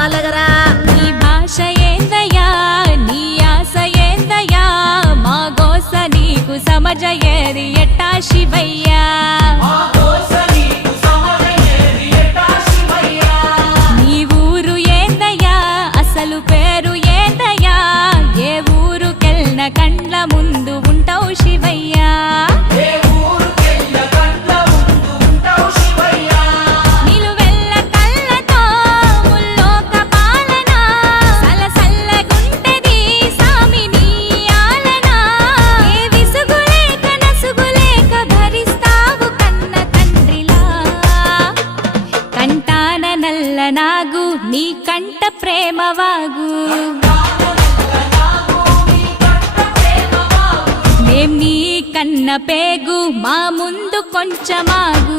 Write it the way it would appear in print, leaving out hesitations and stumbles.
మల్లగరా నీ భాష ఏందయ్యా నీ ఆశ ఏందయ్యా మా గోస నీకు సమజయ్యేది ఎట్టా శివయ్యా నీ ఊరు ఏందయ్యా అసలు పేరు ఏందయ్యా ఏ ఊరుకెళ్ళిన కండ్ల ముందు ఉంటావు శివయ్యా నిలువెల్ల కళ్ళతో ముల్లోక పాలన సలసల్లగుంటది సామి నీ ఆలన ఏ విసుగులేక నసుగులేక భరిస్తావు కన్న తండ్రిలా కంటాన నల్ల నాగు నీ కంట ప్రేమవాగు మేం నీ కన్న పేగు మా ముందు కొంచెమాగు